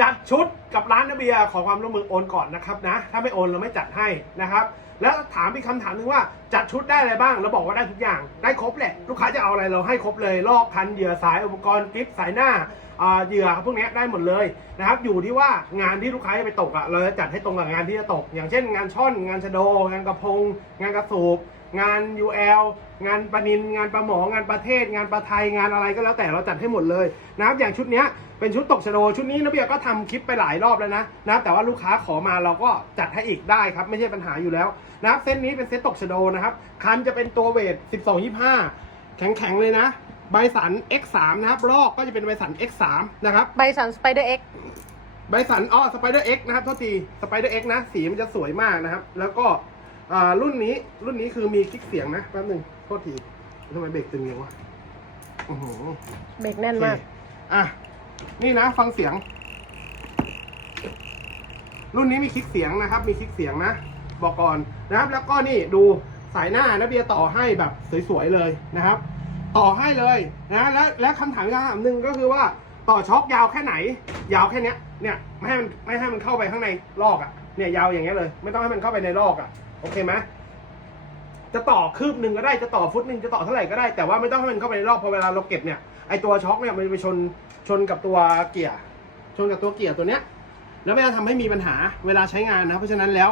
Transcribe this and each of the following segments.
จัดชุดกับร้านนาเบียร์ขอความร่วมมือโอนก่อนนะครับนะ ถ้าไม่โอนเราไม่จัดให้นะครับ แล้วถามอีกคำถามหนึ่งว่าจัดชุดได้อะไรบ้างเราบอกว่าได้ทุกอย่างได้ครบแหละลูกค้าจะเอาอะไรเราให้ครบเลยลอกพันเหยื่อสายอุปกรณ์กริปสายหน้าอ่าเหยื่อพวกนี้ได้หมดเลยนะครับ อยู่ที่ว่างานที่ลูกค้าจะไปตกอะเราจะจัดให้ตรงกับงานที่จะตก อย่างเช่น งานช่อน งานชะโด งานกระพง งานกระสูบ งาน UL งานปลานิน งานปลาหมองานประเทศ งานปลาไทยงานอะไรก็แล้วแต่เราจัดให้หมดเลยนะครับอย่างชุดเนี้ยเป็นชุดตกชะโดชุดนี้นะเบียร์ก็ทำคลิปไปหลายรอบแล้วนะนะครับแต่ว่าลูกค้าขอมาเราก็จัดให้อีกได้ครับ ไม่ใช่ปัญหาอยู่แล้วนะครับเส้นนี้เป็นเส้นตกชะโดนะครับคันจะเป็นตัวเวท 12-25 แข็งๆเลยนะใบสัน X3 นะครับลอกก็จะเป็นใบสัน X3 นะครับใบสันสไปเดอร์เอ็กใบสันอ๋อสไปเดอร์เอ็กนะครับโทษทีสไปเดอร์เอ็กนะสีมันจะสวยมากนะครับ แล้วก็ อ่ารุ่นนี้รุ่นนี้คือมีคลิกเสียงนะแป๊บหนึงโทษทีทำไมเบรกตึงอย่างวะอื้อหือ เบรกแน่นมากโอเคอะ นี่นะ ฟังเสียง รุ่นนี้มีคลิกเสียงนะครับ มีคลิกเสียงนะ บอกก่อนนะครับ แล้วก็นี่ดูสายหน้านะเบียร์ต่อให้แบบสวยๆเลยนะครับ ต่อให้เลยนะและและคำถามอีกคำถามหนึ่งก็คือว่าต่อช็อคยาวแค่ไหน ยาวแค่เนี้ยเนี่ยไม่ให้มันไม่ให้มันเข้าไปข้างในลอกอะ่ะเนี่ยยาวอย่างเงี้ยเลย ไม่ต้องให้มันเข้าไปในลอกอะ่ะ โอเคไหมจะต่อคืบหนึ่งก็ได้จะต่อฟุตหนึ่งจะต่อเท่าไหร่ก็ได้แต่ว่าไม่ต้องให้มันเข้าไปในลอกพอเวลาเราเก็บเนี่ยไอตัวช็อคเนี่ยมันไปชนชนกับตัวเกียร์ชนกับตัวเกียร์ตัวเนี้ย แล้วไม่จะทำให้มีปัญหาเวลาใช้งานนะเพราะฉะนั้นแล้ว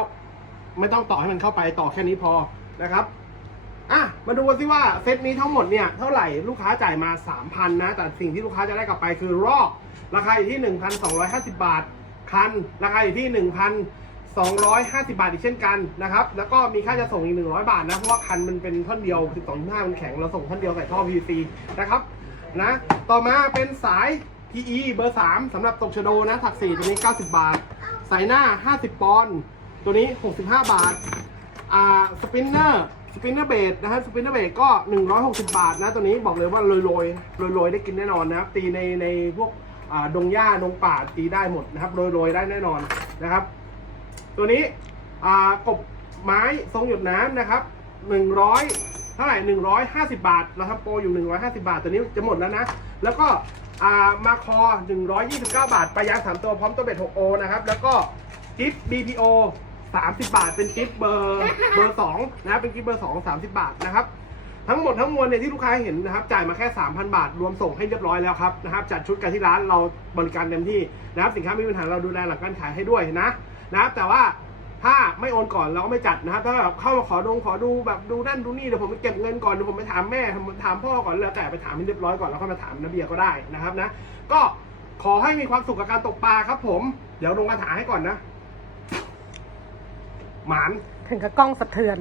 ไม่ต้องต่อให้มันเข้าไปต่อแค่นี้พอนะครับอะมาดูกันสิว่าเซตนี้ทั้งหมดเนี่ยเท่าไหร่ลูกค้าจ่ายมา 3,000 นะ แต่สิ่งที่ลูกค้าจะได้กลับไปคือรอกราคาอยู่ที่ 1,250 บาท คัน ราคาอยู่ที่ 250 บาทอีกเช่นกันนะครับ แล้วก็มีค่าจะส่งอีก 100 บาทนะ เพราะว่าคันมันเป็นท่อนเดียว12.5มันแข็ง เราส่งท่อนเดียวใส่ท่อ PVC นะครับ นะ ต่อมาเป็นสาย PE เบอร์ 3สำหรับตกชโดนะ ถัก4ตัวนี้ 90 บาท สายหน้า 50 ปอนด์ ตัวนี้ 65 บาท อ่า สปินเนอร์ สปินเนอร์เบดนะฮะ สปินเนอร์เบดก็ 160 บาทนะ ตัวนี้บอกเลยว่าโรยโรยโรยโรยๆ ได้กินแน่นอนนะครับ ตีในในพวก อ่า ดงหญ้า ดงป่า ตีได้หมดนะครับ โรยโรยๆได้แน่นอนนะครับ ตัวนี้กบไม้ทรงหยดน้ำนะครับ100เท่าไหร่150 บาทเราทำโปรอยู่ 150 บาทตัวนี้จะหมดแล้วนะ แล้วก็อ่ามาคอ 129 บาทปลายางสามตัวพร้อมตัวเบ็ด6โอนะครับ แล้วก็กิฟต์ BPO 30 บาท เป็นกิฟต์เบอร์เบอร์2นะเป็นกิฟต์เบอร์ 2 30 บาทนะครับทั้งหมดทั้งมวลเนี่ยที่ลูกค้าเห็นนะครับจ่ายมาแค่ 3,000 บาท รวมส่งให้เรียบร้อยแล้วครับนะครับจัดชุดกันที่ร้านเราบริการเต็มที่นะครับสินค้าไม่มีปัญหาเราดูแลหลังการขายให้ด้วยนะ นะครับ แต่ว่าถ้าไม่โอนก่อนเราก็ไม่จัดนะครับ ถ้าแบบเข้ามาขอดงขอดูแบบดูนั่นดูนี่เดี๋ยวผมไปเก็บเงินก่อนเดี๋ยวผมไปถามแม่ถามพ่อก่อนแล้วแต่ไปถามให้เรียบร้อยก่อนแล้วก็มาถามนาเบียก็ได้นะครับนะ ก็ขอให้มีความสุขกับการตกปลาครับ ผม เดี๋ยวลงกระถาให้ก่อนนะ หมาน ถึงกับกล้องสะเทือน